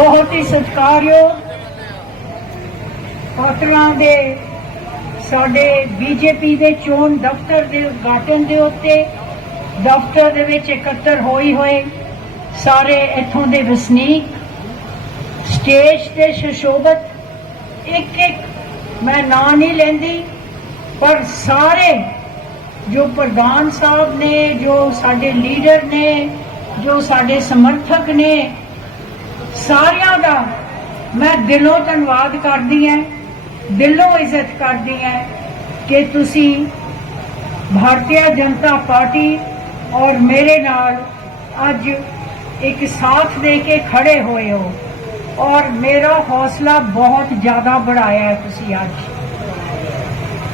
ਬਹੁਤ ਹੀ ਸਤਿਕਾਰਯੋਗ ਪਾਤਰਾਂ ਦੇ, ਸਾਡੇ ਬੀਜੇਪੀ ਦੇ ਚੋਣ ਦਫ਼ਤਰ ਦੇ ਉਦਘਾਟਨ ਦੇ ਉੱਤੇ ਦਫ਼ਤਰ ਦੇ ਵਿੱਚ ਇਕੱਤਰ ਹੋਈ ਹੋਏ ਸਾਰੇ ਇੱਥੋਂ ਦੇ ਵਸਨੀਕ, ਸਟੇਜ ਤੇ ਸ਼ਸ਼ੋਭਤ ਇੱਕ ਇੱਕ ਮੈਂ ਨਾਂ ਨਹੀਂ ਲੈਂਦੀ, ਪਰ ਸਾਰੇ ਜੋ ਪ੍ਰਧਾਨ ਸਾਹਿਬ ਨੇ, ਜੋ ਸਾਡੇ ਲੀਡਰ ਨੇ, ਜੋ ਸਾਡੇ ਸਮਰਥਕ ਨੇ ਸਾਰਿਆਂ ਦਾ ਮੈਂ ਦਿਲੋਂ ਧੰਨਵਾਦ ਕਰਦੀ ਹਾਂ, ਦਿਲੋਂ ਇੱਜ਼ਤ ਕਰਦੀ ਹਾਂ ਕਿ ਤੁਸੀਂ ਭਾਰਤੀ ਜਨਤਾ ਪਾਰਟੀ ਔਰ ਮੇਰੇ ਨਾਲ ਅੱਜ ਇੱਕ ਸਾਥ ਦੇ ਕੇ ਖੜੇ ਹੋਏ ਹੋ ਔਰ ਮੇਰਾ ਹੌਸਲਾ ਬਹੁਤ ਜ਼ਿਆਦਾ ਵਧਾਇਆ ਹੈ ਤੁਸੀਂ ਅੱਜ।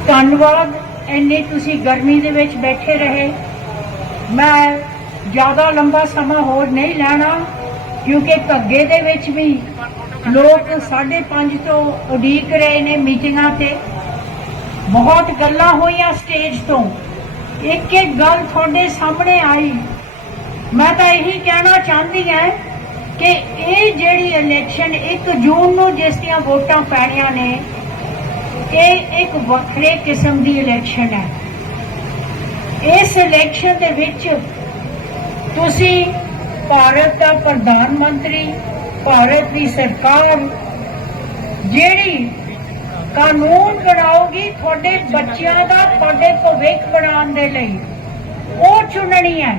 ਧੰਨਵਾਦ, ਇੰਨੀ ਤੁਸੀਂ ਗਰਮੀ ਦੇ ਵਿੱਚ ਬੈਠੇ ਰਹੇ। ਮੈਂ ਜ਼ਿਆਦਾ ਲੰਬਾ ਸਮਾਂ ਹੋਰ ਨਹੀਂ ਲੈਣਾ। ਕਿਉਂਕਿ ਧੱਗੇ ਦੇ ਵਿੱਚ ਵੀ ਲੋਕ 5:30 ਤੋਂ ਉਡੀਕ ਰਹੇ ਨੇ ਮੀਟਿੰਗਾਂ ਤੇ। ਬਹੁਤ ਗੱਲਾਂ ਹੋਈਆਂ ਸਟੇਜ ਤੋਂ। ਇੱਕ ਇੱਕ ਗੱਲ ਤੁਹਾਡੇ ਸਾਹਮਣੇ ਆਈ। ਮੈਂ ਤਾਂ ਇਹੀ ਕਹਿਣਾ ਚਾਹੁੰਦੀ ਹਾਂ ਕਿ ਇਹ ਜਿਹੜੀ ਇਲੈਕਸ਼ਨ 1 ਜੂਨ ਨੂੰ ਜਿਸ ਦੀਆਂ ਵੋਟਾਂ ਪੈਣੀਆਂ ਨੇ, ਇਹ ਇੱਕ ਵੱਖਰੇ ਕਿਸਮ ਦੀ ਇਲੈਕਸ਼ਨ ਹੈ। ਇਸ ਇਲੈਕਸ਼ਨ ਦੇ ਵਿੱਚ ਤੁਸੀਂ ਭਾਰਤ ਦਾ ਪ੍ਰਧਾਨ ਮੰਤਰੀ, ਭਾਰਤ ਦੀ ਸਰਕਾਰ, ਜਿਹੜੀ ਕਾਨੂੰਨ ਬਣਾਉਗੀ ਤੁਹਾਡੇ ਬੱਚਿਆਂ ਦਾ ਤੁਹਾਡੇ ਭਵਿੱਖ ਬਣਾਉਣ ਦੇ ਲਈ, ਉਹ ਚੁਣਨੀ ਹੈ।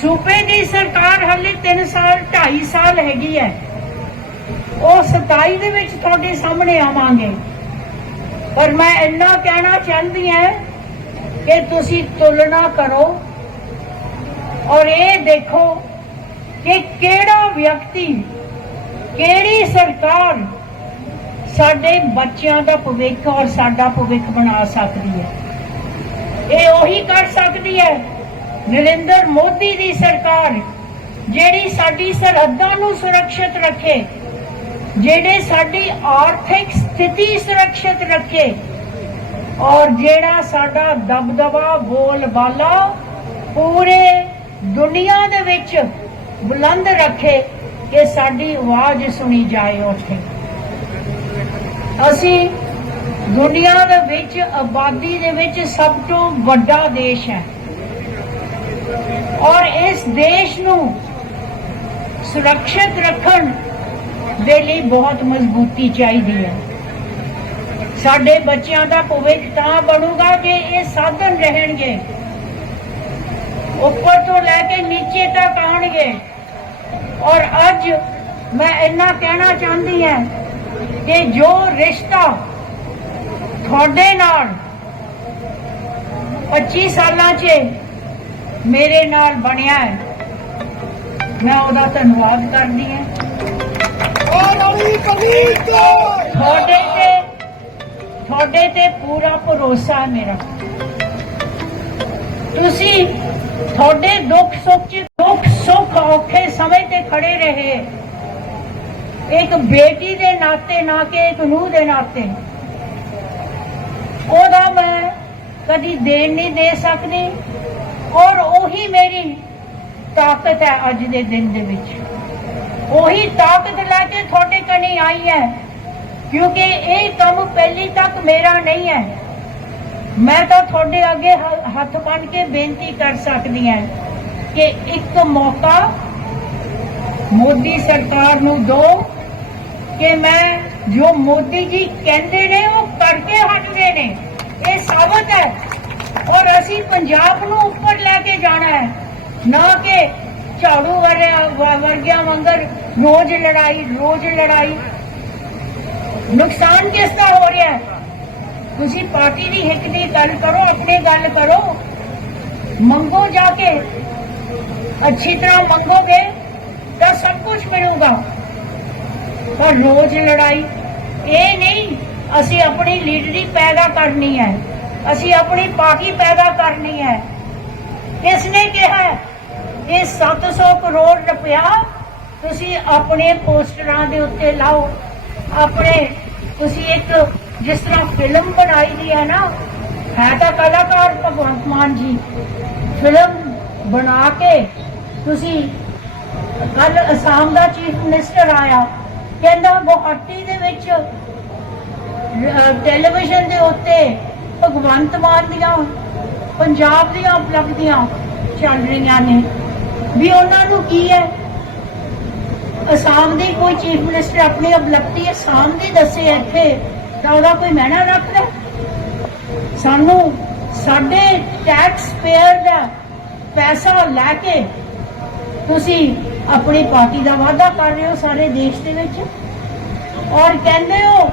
ਸੂਬੇ ਦੀ ਸਰਕਾਰ ਹਲੇ 3 ਸਾਲ 2.5 ਸਾਲ ਹੈਗੀ ਹੈ। ਉਹ 27 ਦੇ ਵਿੱਚ ਤੁਹਾਡੇ ਸਾਹਮਣੇ ਆਵਾਂਗੇ। ਪਰ ਮੈਂ ਇੰਨਾ ਕਹਿਣਾ ਚਾਹੁੰਦੀ ਹਾਂ ਕਿ ਤੁਸੀਂ ਤੁਲਨਾ ਕਰੋ ਔਰ ਇਹ ਦੇਖੋ ਕਿ ਕਿਹੜਾ ਵਿਅਕਤੀ, ਕਿਹੜੀ ਸਰਕਾਰ ਸਾਡੇ ਬੱਚਿਆਂ ਦਾ ਭਵਿੱਖ ਔਰ ਸਾਡਾ ਭਵਿੱਖ ਬਣਾ ਸਕਦੀ ਹੈ? ਇਹ ਉਹੀ ਕਰ ਸਕਦੀ ਹੈ ਨਰਿੰਦਰ ਮੋਦੀ ਦੀ ਸਰਕਾਰ, ਜਿਹੜੀ ਸਾਡੀ ਸਰਹੱਦਾਂ ਨੂੰ ਸੁਰੱਖਿਅਤ ਰੱਖੇ ਜਿਹੜੇ ਸਾਡੀ ਆਰਥਿਕ ਸਥਿਤੀ ਸੁਰੱਖਿਅਤ ਰੱਖੇ, ਔਰ ਜਿਹੜਾ ਸਾਡਾ ਦਬਦਬਾ ਬੋਲਬਾਲਾ ਪੂਰੇ ਦੁਨੀਆ ਦੇ ਵਿੱਚ ਬੁਲੰਦ ਰੱਖੇ ਕਿ ਸਾਡੀ ਆਵਾਜ਼ ਸੁਣੀ ਜਾਏ ਉੱਥੇ। ਅਸੀਂ ਦੁਨੀਆ ਦੇ ਵਿੱਚ, ਆਬਾਦੀ ਦੇ ਵਿੱਚ ਸਭ ਤੋਂ ਵੱਡਾ ਦੇਸ਼ ਹੈ। ਔਰ ਇਸ ਦੇਸ਼ ਨੂੰ ਸੁਰੱਖਿਅਤ ਰੱਖਣ ਦੇ ਲਈ ਬਹੁਤ ਮਜ਼ਬੂਤੀ ਚਾਹੀਦੀ ਹੈ। ਸਾਡੇ ਬੱਚਿਆਂ ਦਾ ਭਵਿੱਖ ਤਾਂ ਬਣੂਗਾ ਕਿ ਇਹ ਸਾਧਨ ਰਹਿਣਗੇ। ਉੱਪਰ ਤੋਂ ਲੈ ਕੇ ਨੀਚੇ ਤੱਕ ਆਉਣਗੇ। ਔਰ ਅੱਜ ਮੈਂ ਇੰਨਾ ਕਹਿਣਾ ਚਾਹੁੰਦੀ ਹਾਂ ਕਿ ਜੋ ਰਿਸ਼ਤਾ ਤੁਹਾਡੇ ਨਾਲ 25 ਸਾਲਾਂ 'ਚ ਮੇਰੇ ਨਾਲ ਬਣਿਆ ਹੈ, ਮੈਂ ਉਹਦਾ ਧੰਨਵਾਦ ਕਰਦੀ ਹਾਂ। ਤੁਹਾਡੇ ਤੇ ਤੁਹਾਡੇ ਤੇ ਪੂਰਾ ਭਰੋਸਾ ਹੈ ਮੇਰਾ। ਤੁਸੀਂ ਤੁਹਾਡੇ ਦੁੱਖ ਸੁੱਖ ਚ ਦੁੱਖ ਸੁੱਖ ਔਖੇ ਸਮੇਂ ਤੇ ਖੜੇ ਰਹੇ। ਇੱਕ ਬੇਟੀ ਦੇ ਨਾਤੇ ਨਾ ਕਿ ਇੱਕ ਨੂੰਹ ਦੇ ਨਾਤੇ। ਉਹਦਾ ਮੈਂ ਕਦੀ ਦੇਣ ਨਹੀਂ ਦੇ ਸਕਦੀ। ਔਰ ਉਹੀ ਮੇਰੀ ਤਾਕਤ ਹੈ ਅੱਜ ਦੇ ਦਿਨ ਦੇ ਵਿੱਚ। ਉਹੀ ਤਾਕਤ ਲੈ ਕੇ ਤੁਹਾਡੇ ਕਣੀ ਆਈ ਹੈ। ਕਿਉਂਕਿ ਇਹ ਕੰਮ ਪਹਿਲੀ ਤੱਕ ਮੇਰਾ ਨਹੀਂ ਹੈ। ਮੈਂ ਤਾਂ ਤੁਹਾਡੇ ਅੱਗੇ ਹੱਥ ਬੰਨ ਕੇ ਬੇਨਤੀ ਕਰ ਸਕਦੀ ਹਾਂ ਕਿ ਇੱਕ ਮੌਕਾ ਮੋਦੀ ਸਰਕਾਰ ਨੂੰ ਦੋ ਕਿ ਮੈਂ ਜੋ ਮੋਦੀ ਜੀ ਕਹਿੰਦੇ ਨੇ ਉਹ ਕਰਕੇ ਹਟਦੇ ਨੇ। ਇਹ ਸਾਬਤ ਹੈ। ਔਰ ਅਸੀਂ ਪੰਜਾਬ ਨੂੰ ਉੱਪਰ ਲੈ ਕੇ ਜਾਣਾ ਹੈ। ਨਾ ਕਿ ਝਾੜੂ ਵਰਗਿਆਂ ਵਾਂਗਰ ਰੋਜ਼ ਲੜਾਈ ਰੋਜ਼ ਲੜਾਈ। ਨੁਕਸਾਨ ਕਿਸ ਦਾ ਹੋ ਰਿਹਾ ਹੈ? ਤੁਸੀਂ ਪਾਰਟੀ ਦੀ ਹਿੱਕ ਦੀ ਗੱਲ ਕਰੋ, ਆਪਣੀ ਗੱਲ ਕਰੋ। ਮੰਗੋ ਜਾ ਕੇ, ਅੱਛੀ ਤਰ੍ਹਾਂ ਮੰਗੋਗੇ। ਤਾਂ ਸਭ ਕੁਝ ਮਿਲੂਗਾ। ਪਰ ਰੋਜ਼ ਲੜਾਈ, ਇਹ ਨਹੀਂ, ਅਸੀਂ ਆਪਣੀ ਲੀਡਰੀ ਪੈਦਾ ਕਰਨੀ ਹੈ। ਅਸੀਂ ਆਪਣੀ ਪਾਰਟੀ ਪੈਦਾ ਕਰਨੀ ਹੈ। ਕਿਸ ਨੇ ਕਿਹਾ ਇਹ 700 ਕਰੋੜ ਰੁਪਇਆ ਤੁਸੀਂ ਆਪਣੇ ਪੋਸਟਰਾਂ ਦੇ ਉੱਤੇ ਲਾਓ। ਆਪਣੇ, ਤੁਸੀਂ ਇੱਕ ਜਿਸ ਤਰ੍ਹਾਂ ਫਿਲਮ ਬਣਾਈ ਦੀ ਹੈ ਨਾ, ਹੈ ਤਾਂ ਕਲਾਕਾਰ ਭਗਵੰਤ ਮਾਨ ਜੀ। ਫਿਲਮ ਬਣਾ ਕੇ ਤੁਸੀਂ ਕੱਲ ਅਸਾਮ ਦਾ ਚੀਫ ਮਿਨਿਸਟਰ ਆਇਆ। ਕਹਿੰਦਾ ਗੁਹਾਟੀ ਦੇ ਵਿੱਚ ਟੈਲੀਵਿਜ਼ਨ ਦੇ ਉੱਤੇ ਭਗਵੰਤ ਮਾਨ ਦੀਆਂ, ਪੰਜਾਬ ਦੀਆਂ ਉਪਲਬਧੀਆਂ ਚੱਲ ਰਹੀਆਂ ਨੇ। ਵੀ ਉਹਨਾਂ ਨੂੰ ਕੀ ਹੈ? ਅਸਾਮ ਦੀ ਕੋਈ ਚੀਫ ਮਿਨਿਸਟਰ ਆਪਣੀ ਉਪਲਬਧੀ ਅਸਾਮ ਦੀ ਦੱਸੇ ਇੱਥੇ, ਤਾਂ ਉਹਦਾ ਕੋਈ ਮਾਇਨਾ ਰੱਖਦਾ ਸਾਨੂੰ ਸਾਡੇ ਟੈਕਸ ਪੇਅਰ ਦਾ ਪੈਸਾ ਲੈ ਕੇ ਤੁਸੀਂ ਆਪਣੀ ਪਾਰਟੀ ਦਾ ਵਾਅਦਾ ਕਰ ਰਹੇ ਹੋ ਸਾਰੇ ਦੇਸ਼ ਦੇ ਵਿੱਚ? ਔਰ ਕਹਿੰਦੇ ਹੋ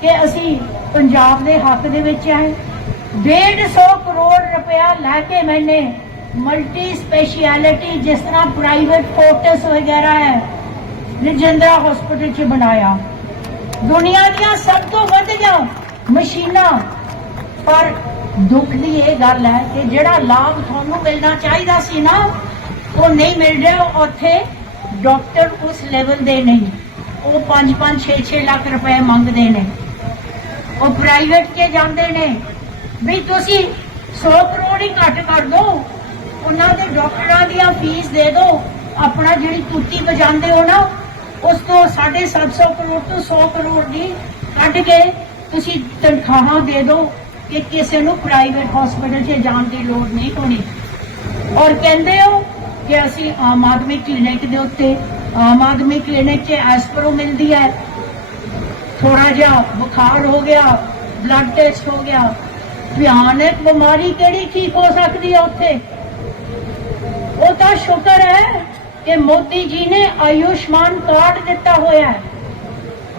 ਕਿ ਅਸੀਂ ਪੰਜਾਬ ਦੇ ਹੱਕ ਦੇ ਵਿੱਚ ਆਏ 150 ਕਰੋੜ ਰੁਪਇਆ ਲੈ ਕੇ ਮੈਨੇ ਮਲਟੀ ਸਪੈਸ਼ਲਿਟੀ ਜਿਸ ਤਰ੍ਹਾਂ ਪ੍ਰਾਈਵੇਟ ਫੋਰਟਸ ਵਗੈਰਾ ਹੈ ਰਜਿੰਦਰਾ ਹਸਪੀਟਲ ਚ ਬਣਾਇਆ। ਦੁਨੀਆ ਦੀਆਂ ਸਭ ਤੋਂ ਵਧੀਆ ਮਸ਼ੀਨਾਂ। ਪਰ ਦੁੱਖ ਦੀ ਇਹ ਗੱਲ ਹੈ ਕਿ ਜਿਹੜਾ ਲਾਭ ਤੁਹਾਨੂੰ ਮਿਲਣਾ ਚਾਹੀਦਾ ਸੀ ਨਾ ਉਹ ਨਹੀਂ ਮਿਲ ਰਿਹਾ, ਉੱਥੇ ਡਾਕਟਰ ਉਸ ਲੈਵਲ ਦੇ ਨਹੀਂ। ਉਹ 5 5 6 6 ਲੱਖ ਰੁਪਏ ਮੰਗਦੇ ਨੇ। ਉਹ ਪ੍ਰਾਈਵੇਟ 'ਚ ਜਾਂਦੇ ਨੇ। ਵੀ ਤੁਸੀਂ 100 ਕਰੋੜ ਹੀ ਘੱਟ ਕਰ ਦਿਓ ਉਹਨਾਂ ਦੇ ਡਾਕਟਰਾਂ ਦੀਆਂ ਫੀਸ ਦੇ ਦਿਓ ਆਪਣਾ ਜਿਹੜੀ ਤੂਤੀ ਵਜਾਉਂਦੇ ਹੋ ਨਾ, ਉਸ ਤੋਂ 750 ਕਰੋੜ ਤੋਂ 100 ਕਰੋੜ ਦੀ ਕੱਢ ਕੇ ਤੁਸੀਂ ਤਨਖਾਹਾਂ ਦੇ ਦਿਓ ਕਿ ਕਿਸੇ ਨੂੰ ਪ੍ਰਾਈਵੇਟ ਹਸਪੀਟਲ 'ਚ ਜਾਣ ਦੀ ਲੋੜ ਨਹੀਂ ਹੋਣੀ। ਔਰ ਕਹਿੰਦੇ ਹੋ ਕਿ ਅਸੀਂ ਆਮ ਆਦਮੀ ਕਲੀਨਿਕ ਦੇ ਉੱਤੇ। ਆਮ ਆਦਮੀ ਕਲੀਨਿਕ 'ਚ ਐਸਪਰੋ ਮਿਲਦੀ ਹੈ। ਥੋੜਾ ਜਿਹਾ ਬੁਖਾਰ ਹੋ ਗਿਆ ਬਲੱਡ ਟੈਸਟ ਹੋ ਗਿਆ। ਭਿਆਨਕ ਬਿਮਾਰੀ ਕਿਹੜੀ ਠੀਕ ਹੋ ਸਕਦੀ ਹੈ ਉੱਥੇ? ਉਹ ਤਾਂ ਸ਼ੁਕਰ ਹੈ ਕਿ ਮੋਦੀ ਜੀ ਨੇ ਆਯੁਸ਼ਮਾਨ ਕਾਰਡ ਦਿੱਤਾ ਹੋਇਆ ਹੈ।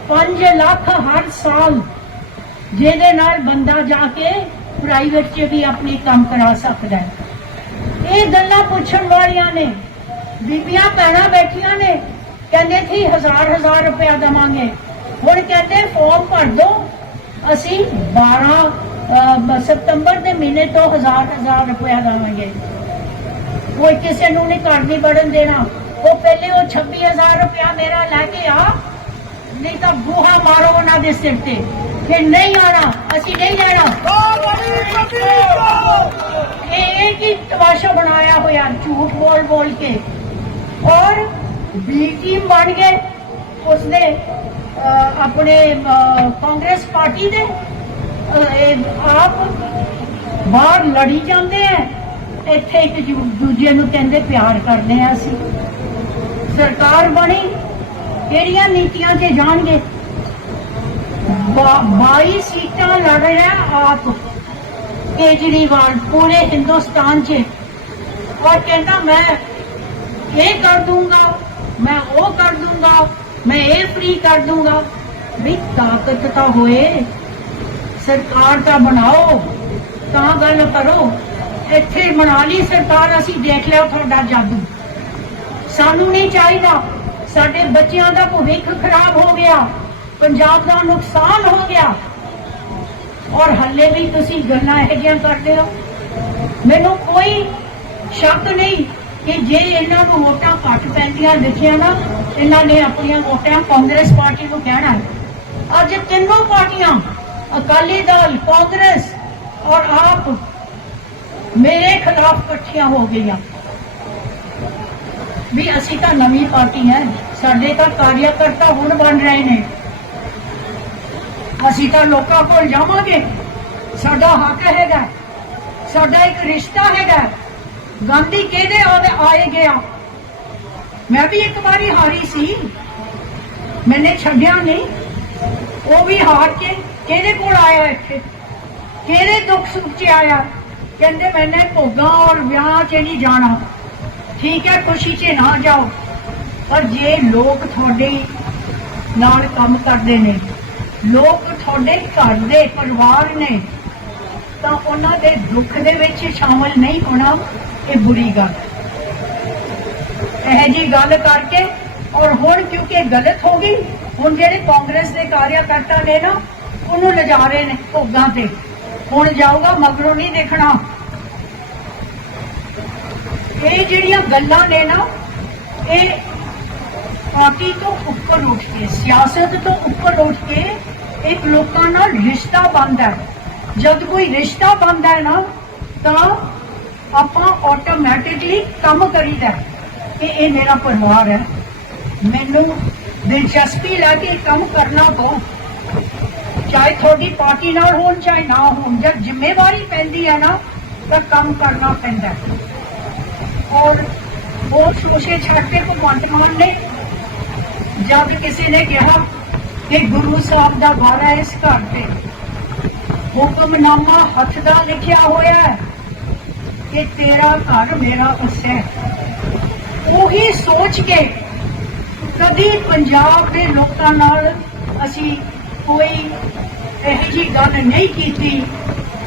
5 ਲੱਖ ਹਰ ਸਾਲ ਜਿਹਦੇ ਨਾਲ ਬੰਦਾ ਜਾ ਕੇ ਪ੍ਰਾਈਵੇਟ 'ਚ ਵੀ ਆਪਣੇ ਕੰਮ ਕਰਾ ਸਕਦਾ ਹੈ। ਇਹ ਗੱਲਾਂ ਪੁੱਛਣ ਵਾਲੀਆਂ ਨੇ। ਬੀਬੀਆਂ ਭੈਣਾਂ ਬੈਠੀਆਂ ਨੇ। ਕਹਿੰਦੇ ਸੀ, ਹਜ਼ਾਰ ਹਜ਼ਾਰ ਰੁਪਇਆ ਦਵਾਂਗੇ। ਹੁਣ ਕਹਿੰਦੇ, ਫਾਰਮ ਭਰ ਦੋ। ਅਸੀਂ 12 ਸਤੰਬਰ ਦੇ ਮਹੀਨੇ ਤੋਂ ਹਜ਼ਾਰ ਹਜ਼ਾਰ ਰੁਪਇਆ ਦਵਾਂਗੇ। ਕੋਈ ਕਿਸੇ ਨੂੰ ਨਹੀਂ ਘਰ ਨਹੀਂ ਵੜਨ ਦੇਣਾ। ਉਹ ਪਹਿਲੇ ਉਹ 26000 ਰੁਪਇਆ ਮੇਰਾ ਲੈ ਕੇ ਆ। ਨਹੀਂ ਤਾਂ ਬੂਹਾ ਮਾਰੋ ਉਹਨਾਂ ਦੇ ਸਿਰ ਤੇ। ਕਿ ਨਹੀਂ ਆਣਾ ਅਸੀਂ ਨਹੀਂ ਲੈਣਾ। ਇਹ ਇੱਕ ਹੀ ਤਮਾਸ਼ਾ ਬਣਾਇਆ ਹੋਇਆ, ਝੂਠ ਬੋਲ ਬੋਲ ਕੇ। ਔਰ ਬੀ ਟੀਮ ਬਣ ਗਏ ਉਸਨੇ ਆਪਣੇ ਕਾਂਗਰਸ ਪਾਰਟੀ ਦੇ। ਆਪ ਬਾਹਰ ਲੜੀ ਜਾਂਦੇ ਆ। ਇੱਥੇ ਇੱਕ ਦੂਜੇ ਨੂੰ ਕਹਿੰਦੇ ਪਿਆਰ ਕਰਦੇ ਆ ਅਸੀਂ। ਸਰਕਾਰ ਬਣੀ, ਕਿਹੜੀਆਂ ਨੀਤੀਆਂ ਤੇ ਜਾਣਗੇ? 22 ਸੀਟਾਂ ਲੜ ਰਿਹਾ ਆਪ। ਕੇਜਰੀਵਾਲ ਪੂਰੇ ਹਿੰਦੁਸਤਾਨ 'ਚ। ਔਰ ਕਹਿੰਦਾ, ਮੈਂ ਇਹ ਕਰ ਦੂੰਗਾ, ਮੈਂ ਉਹ ਕਰ ਦੂੰਗਾ, ਮੈਂ ਇਹ ਫ੍ਰੀ ਕਰ ਦੂੰਗਾ। ਵੀ ਤਾਕਤ ਤਾਂ ਹੋਏ। ਸਰਕਾਰ ਤਾਂ ਬਣਾਓ, ਤਾਂ ਗੱਲ ਕਰੋ। ਇੱਥੇ ਬਣਾ ਲਈ ਸਰਕਾਰ, ਅਸੀਂ ਦੇਖ ਲਿਆ ਤੁਹਾਡਾ ਜਾਦੂ। ਸਾਨੂੰ ਨਹੀਂ ਚਾਹੀਦਾ। ਸਾਡੇ ਬੱਚਿਆਂ ਦਾ ਭਵਿੱਖ ਖਰਾਬ ਹੋ ਗਿਆ। ਪੰਜਾਬ ਦਾ ਨੁਕਸਾਨ ਹੋ ਗਿਆ ਔਰ ਹੱਲੇ ਵੀ ਤੁਸੀਂ ਗੱਲਾਂ ਇਹੋ ਜਿਹੀਆਂ ਕਰਦੇ ਹੋ ਮੈਨੂੰ ਕੋਈ ਸ਼ੱਕ ਨਹੀਂ ਕਿ ਜੇ ਇਹਨਾਂ ਨੂੰ ਵੋਟਾਂ ਘੱਟ ਪੈਂਦੀਆਂ ਲਿਖਿਆ ਨਾ ਇਹਨਾਂ ਨੇ ਆਪਣੀਆਂ ਵੋਟਾਂ ਕਾਂਗਰਸ ਪਾਰਟੀ ਨੂੰ ਕਹਿਣਾ ਹੈ। ਅੱਜ ਤਿੰਨੋਂ ਪਾਰਟੀਆਂ ਅਕਾਲੀ ਦਲ ਕਾਂਗਰਸ ਔਰ ਆਪ ਮੇਰੇ ਖਿਲਾਫ ਇਕੱਠੀਆਂ ਹੋ ਗਈਆਂ ਵੀ ਅਸੀਂ ਤਾਂ ਨਵੀਂ ਪਾਰਟੀ ਹੈ ਸਾਡੇ ਤਾਂ ਕਾਰਿਆਕਰਤਾ ਹੁਣ ਬਣ ਰਹੇ ਨੇ ਅਸੀਂ ਤਾਂ ਲੋਕਾਂ ਕੋਲ ਜਾਵਾਂਗੇ। ਸਾਡਾ ਹੱਕ ਹੈਗਾ। ਸਾਡਾ ਇੱਕ ਰਿਸ਼ਤਾ ਹੈਗਾ। ਗਾਂਧੀ ਕਿਹਦੇ ਉਹਦੇ ਆਏ ਗਿਆ? ਮੈਂ ਵੀ ਇੱਕ ਵਾਰੀ ਹਾਰੀ ਸੀ। ਮੈਨੇ ਛੱਡਿਆ ਨਹੀਂ। ਉਹ ਵੀ ਹਾਰ ਕੇ ਕਿਹਦੇ ਕੋਲ ਆਇਆ ਇੱਥੇ? ਕਿਹਦੇ ਦੁੱਖ ਸੁੱਖ 'ਚ ਆਇਆ? ਕਹਿੰਦੇ ਮੈਨੇ ਭੋਗਾਂ ਔਰ ਵਿਆਹ 'ਚ ਨਹੀਂ ਜਾਣਾ। ਠੀਕ ਹੈ, ਖੁਸ਼ੀ 'ਚ ਨਾ ਜਾਓ। ਪਰ ਜੇ ਲੋਕ ਤੁਹਾਡੇ ਨਾਲ ਕੰਮ ਕਰਦੇ ਨੇ ਲੋਕ ਤੁਹਾਡੇ ਘਰ ਦੇ ਪਰਿਵਾਰ ਨੇ। ਤਾਂ ਉਹਨਾਂ ਦੇ ਦੁੱਖ ਦੇ ਵਿੱਚ ਸ਼ਾਮਲ ਨਹੀਂ ਹੋਣਾ ਇਹ ਬੁਰੀ ਗੱਲ। ਇਹ ਜੀ ਗੱਲ ਕਰਕੇ ਔਰ ਹੁਣ ਕਿਉਂਕਿ ਗਲਤ ਹੋ ਗਈ, ਹੁਣ ਜਿਹੜੇ ਕਾਂਗਰਸ ਦੇ ਕਾਰਿਆਕਰਤਾ ਨੇ ਨਾ, ਉਹਨੂੰ ਲਿਜਾ ਰਹੇ ਨੇ ਭੋਗਾਂ ਤੇ। ਹੁਣ ਜਾਊਗਾ, ਮਗਰੋਂ ਨਹੀਂ ਦੇਖਣਾ। ਇਹ ਜਿਹੜੀਆਂ ਗੱਲਾਂ ਨੇ ਨਾ, ਇਹ ਪਾਰਟੀ ਤੋਂ ਉੱਪਰ ਉੱਠ ਕੇ, ਸਿਆਸਤ ਤੋਂ ਉੱਪਰ ਉੱਠ ਕੇ ਇੱਕ ਲੋਕਾਂ ਨਾਲ ਰਿਸ਼ਤਾ ਬਣਦਾ ਹੈ। ਜਦ ਕੋਈ ਰਿਸ਼ਤਾ ਬਣਦਾ ਹੈ ਨਾ, ਤਾਂ ਆਪਾਂ ਆਟੋਮੈਟਿਕਲੀ ਕੰਮ ਕਰੀਦਾ ਕਿ ਇਹ ਮੇਰਾ ਪਰਿਵਾਰ ਹੈ। ਮੈਨੂੰ ਦਿਲਚਸਪੀ ਲੈ ਕੇ ਕੰਮ ਕਰਨਾ ਪਊ। ਚਾਹੇ ਤੁਹਾਡੀ ਪਾਰਟੀ ਨਾਲ ਹੋਣ, ਚਾਹੇ ਨਾ ਹੋਣ, ਜਦ ਜ਼ਿੰਮੇਵਾਰੀ ਪੈਂਦੀ ਹੈ ਨਾ, ਤਾਂ ਕੰਮ ਕਰਨਾ ਪੈਂਦਾ ਔਰ ਉਹ ਖੁਸ਼ੀ ਛੱਡ ਕੇ ਭਗਵੰਤ ਮਾਨ ਨੇ ਜਦ ਕਿਸੇ ਨੇ ਕਿਹਾ ਕਿ ਗੁਰੂ ਸਾਹਿਬ ਦਾ ਵਾਰਾ ਇਸ ਘਰ ਤੇ। ਹੁਕਮਨਾਮਾ ਹੱਥ ਦਾ ਲਿਖਿਆ ਹੋਇਆ ਹੈ ਕਿ ਤੇਰਾ ਘਰ ਮੇਰਾ ਵਸਿਆ ਉਹੀ ਸੋਚ ਕੇ ਕਦੀ ਪੰਜਾਬ ਦੇ ਲੋਕਾਂ ਨਾਲ ਅਸੀਂ ਕੋਈ ਇਹੋ ਜਿਹੀ ਗੱਲ ਨਹੀਂ ਕੀਤੀ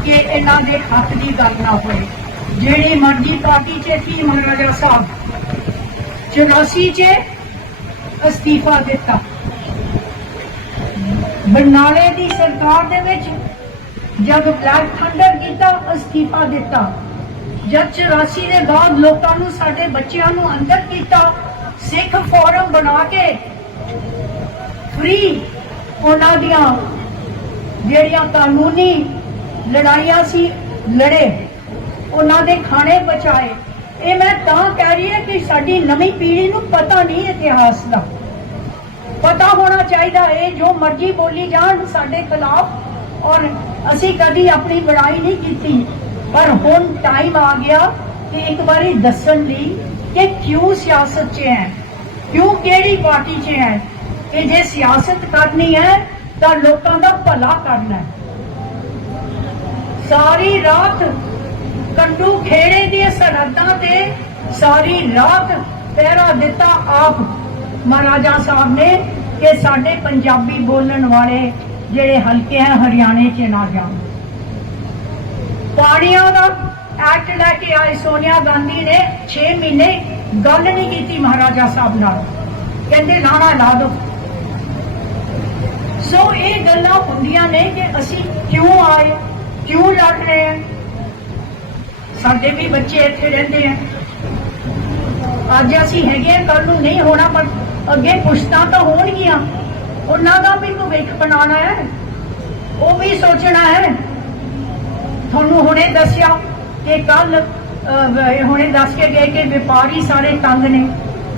ਕਿ ਇਹਨਾਂ ਦੇ ਹੱਕ ਦੀ ਗੱਲ ਨਾ ਹੋਏ ਜਿਹੜੀ ਮਰਜ਼ੀ ਪਾਰਟੀ 'ਚ ਸੀ, ਮਹਾਰਾਜਾ ਸਾਹਿਬ 84 'ਚ ਅਸਤੀਫਾ ਦਿੱਤਾ। ਬਰਨਾਲੇ ਦੀ ਸਰਕਾਰ ਦੇ ਵਿੱਚ ਜਦ ਬਲੈਕ ਥੰਡਰ ਕੀਤਾ, ਅਸਤੀਫਾ ਦਿੱਤਾ, ਜਦ 84 ਦੇ ਬਾਅਦ ਲੋਕਾਂ ਨੂੰ ਸਾਡੇ ਬੱਚਿਆਂ ਨੂੰ ਅੰਦਰ ਕੀਤਾ, ਸਿੱਖ ਫੋਰਮ ਬਣਾ ਕੇ ਫ੍ਰੀ ਉਹਨਾਂ ਦੀਆਂ ਜਿਹੜੀਆਂ ਕਾਨੂੰਨੀ ਲੜਾਈਆਂ ਸੀ, ਲੜੇ, ਉਹਨਾਂ ਦੇ ਖਾਣੇ ਬਚਾਏ ਇਹ ਮੈਂ ਤਾਂ ਕਹਿ ਰਹੀ ਹਾਂ ਕਿ ਸਾਡੀ ਨਵੀਂ ਪੀੜ੍ਹੀ ਨੂੰ ਪਤਾ ਨਹੀਂ ਇਤਿਹਾਸ ਦਾ। ਪਤਾ ਹੋਣਾ ਚਾਹੀਦਾ ਇਹ ਜੋ ਮਰਜ਼ੀ ਬੋਲੀ ਜਾਣ ਸਾਡੇ ਖਿਲਾਫ। ਔਰ ਅਸੀਂ ਕਦੀ ਆਪਣੀ ਬੜਾਈ ਨਹੀਂ ਕੀਤੀ। ਪਰ ਹੁਣ ਟਾਈਮ ਆ ਗਿਆ ਕਿ ਇੱਕ ਵਾਰੀ ਦੱਸਣ ਲਈ ਕਿ ਕਿਉਂ ਸਿਆਸਤ 'ਚ ਹੈ, ਕਿਉਂ ਕਿਹੜੀ ਪਾਰਟੀ 'ਚ ਹੈ ਕਿ ਜੇ ਸਿਆਸਤ ਕਰਨੀ ਹੈ, ਤਾਂ ਲੋਕਾਂ ਦਾ ਭਲਾ ਕਰਨਾ ਹੈ। ਸਾਰੀ ਰਾਤ ਕੰਡੂ ਖੇੜੇ ਦੀਆਂ ਸਰਹੱਦਾਂ ਤੇ ਸਾਰੀ ਰਾਤ ਪਹਿਰਾ ਦਿੱਤਾ ਆਪ ਮਹਾਰਾਜਾ ਸਾਹਿਬ ਨੇ। ਕਿ ਸਾਡੇ ਪੰਜਾਬੀ ਬੋਲਣ ਵਾਲੇ ਜਿਹੜੇ ਹਲਕੇ ਹੈ ਹਰਿਆਣੇ 'ਚ ਨਾ ਜਾਣ। ਪਾਣੀਆਂ ਦਾ ਐਕਟ ਲੈ ਕੇ ਆਏ ਸੋਨੀਆ ਗਾਂਧੀ ਨੇ 6 ਮਹੀਨੇ ਗੱਲ ਨਹੀਂ ਕੀਤੀ ਮਹਾਰਾਜਾ ਸਾਹਿਬ ਨਾਲ। ਕਹਿੰਦੇ, ਲਾਣਾ ਲਾ ਦੋ। ਸੋ ਇਹ ਗੱਲਾਂ ਹੁੰਦੀਆਂ ਨੇ ਕਿ ਅਸੀਂ ਕਿਉਂ ਆਏ, ਕਿਉਂ ਲੜ ਰਹੇ ਹਾਂ? ਸਾਡੇ ਵੀ ਬੱਚੇ ਇੱਥੇ ਰਹਿੰਦੇ ਆ। ਅੱਜ ਅਸੀਂ ਹੈਗੇ ਆ ਕੱਲ ਨੂੰ ਨਹੀਂ ਹੋਣਾ, ਪਰ ਅੱਗੇ ਪੁਸ਼ਤਾਂ ਤਾਂ ਹੋਣਗੀਆਂ। ਉਹਨਾਂ ਦਾ ਵੀ ਭਵਿੱਖ ਬਣਾਉਣਾ ਹੈ। ਉਹ ਵੀ ਸੋਚਣਾ ਹੈ। ਤੁਹਾਨੂੰ ਹੁਣੇ ਦੱਸਿਆ ਕਿ ਕੱਲ ਹੁਣੇ ਦੱਸ ਕੇ ਗਏ ਕਿ ਵਪਾਰੀ ਸਾਰੇ ਤੰਗ ਨੇ।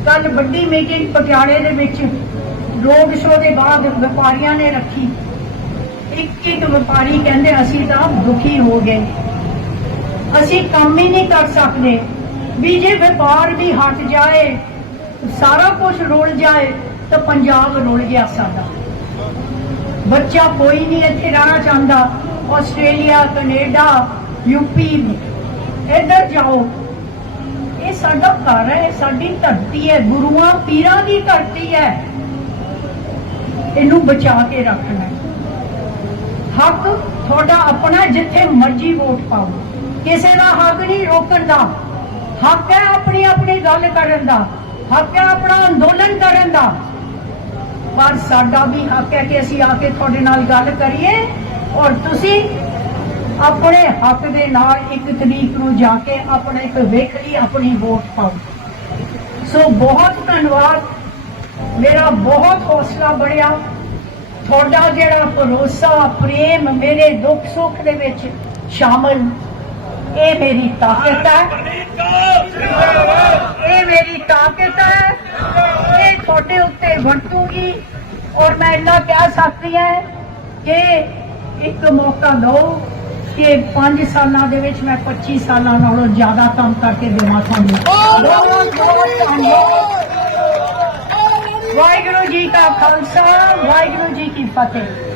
ਕੱਲ ਵੱਡੀ ਮੀਟਿੰਗ ਪਟਿਆਲੇ ਦੇ ਵਿੱਚ। ਰੋਡ ਸ਼ੋਅ ਦੇ ਬਾਅਦ ਵਪਾਰੀਆਂ ਨੇ ਰੱਖੀ। ਇੱਕ ਇੱਕ ਵਪਾਰੀ ਕਹਿੰਦੇ, ਅਸੀਂ ਤਾਂ ਦੁਖੀ ਹੋ ਗਏ। ਅਸੀਂ ਕੰਮ ਹੀ ਨਹੀਂ ਕਰ ਸਕਦੇ। ਵੀ ਜੇ ਵਪਾਰ ਵੀ ਹਟ ਜਾਏ, ਸਾਰਾ ਕੁਝ ਰੁਲ ਜਾਏ, ਤਾਂ ਪੰਜਾਬ ਰੁਲ ਗਿਆ ਸਾਡਾ। ਬੱਚਾ ਕੋਈ ਨਹੀਂ ਇੱਥੇ ਰਹਿਣਾ ਚਾਹੁੰਦਾ। ਆਸਟ੍ਰੇਲੀਆ, ਕੈਨੇਡਾ, ਯੂਪੀ, ਇੱਧਰ ਜਾਓ। ਇਹ ਸਾਡਾ ਘਰ ਹੈ ਸਾਡੀ ਧਰਤੀ ਹੈ, ਗੁਰੂਆਂ ਪੀਰਾਂ ਦੀ ਧਰਤੀ ਹੈ। ਇਹਨੂੰ ਬਚਾ ਕੇ ਰੱਖਣਾ ਹੱਕ ਤੁਹਾਡਾ ਆਪਣਾ ਜਿੱਥੇ ਮਰਜ਼ੀ ਵੋਟ ਪਾਓ। ਕਿਸੇ ਦਾ ਹੱਕ ਨਹੀਂ ਰੋਕਣ ਦਾ। ਹੱਕ ਹੈ ਆਪਣੀ ਆਪਣੀ ਗੱਲ ਕਰਨ ਦਾ, ਹੱਕ ਹੈ ਆਪਣਾ ਅੰਦੋਲਨ ਕਰਨ ਦਾ। ਪਰ ਸਾਡਾ ਵੀ ਹੱਕ ਹੈ ਕਿ ਅਸੀਂ ਆ ਕੇ ਤੁਹਾਡੇ ਨਾਲ ਗੱਲ ਕਰੀਏ ਔਰ ਤੁਸੀਂ ਆਪਣੇ ਹੱਕ ਦੇ ਨਾਲ ਇੱਕ ਤਰੀਕ ਨੂੰ ਜਾ ਕੇ ਆਪਣੇ ਭਵਿੱਖ ਲਈ, ਆਪਣੀ ਵੋਟ ਪਾਓ। ਸੋ ਬਹੁਤ ਧੰਨਵਾਦ। ਮੇਰਾ ਬਹੁਤ ਹੌਸਲਾ ਬੜਿਆ ਤੁਹਾਡਾ ਜਿਹੜਾ ਭਰੋਸਾ, ਪ੍ਰੇਮ, ਮੇਰੇ ਦੁੱਖ ਸੁੱਖ ਦੇ ਵਿੱਚ ਸ਼ਾਮਲ ਇਹ ਮੇਰੀ ਤਾਕਤ ਹੈ। ਇਹ ਮੇਰੀ ਤਾਕਤ ਹੈ। ਇਹ ਤੁਹਾਡੇ ਉੱਤੇ ਵਰਤੂਗੀ ਔਰ ਮੈਂ ਇੰਨਾ ਕਹਿ ਸਕਦੀ ਹਾਂ ਕਿ ਇੱਕ ਮੌਕਾ ਦਿਓ ਕਿ 5 ਸਾਲਾਂ ਦੇ ਵਿੱਚ ਮੈਂ 25 ਸਾਲਾਂ ਨਾਲੋਂ ਜ਼ਿਆਦਾ ਕੰਮ ਕਰਕੇ ਦੇਵਾਂ ਤੁਹਾਨੂੰ। ਵਾਹਿਗੁਰੂ ਜੀ ਕਾ ਖਾਲਸਾ, ਵਾਹਿਗੁਰੂ ਜੀ ਕੀ ਫਤਿਹ।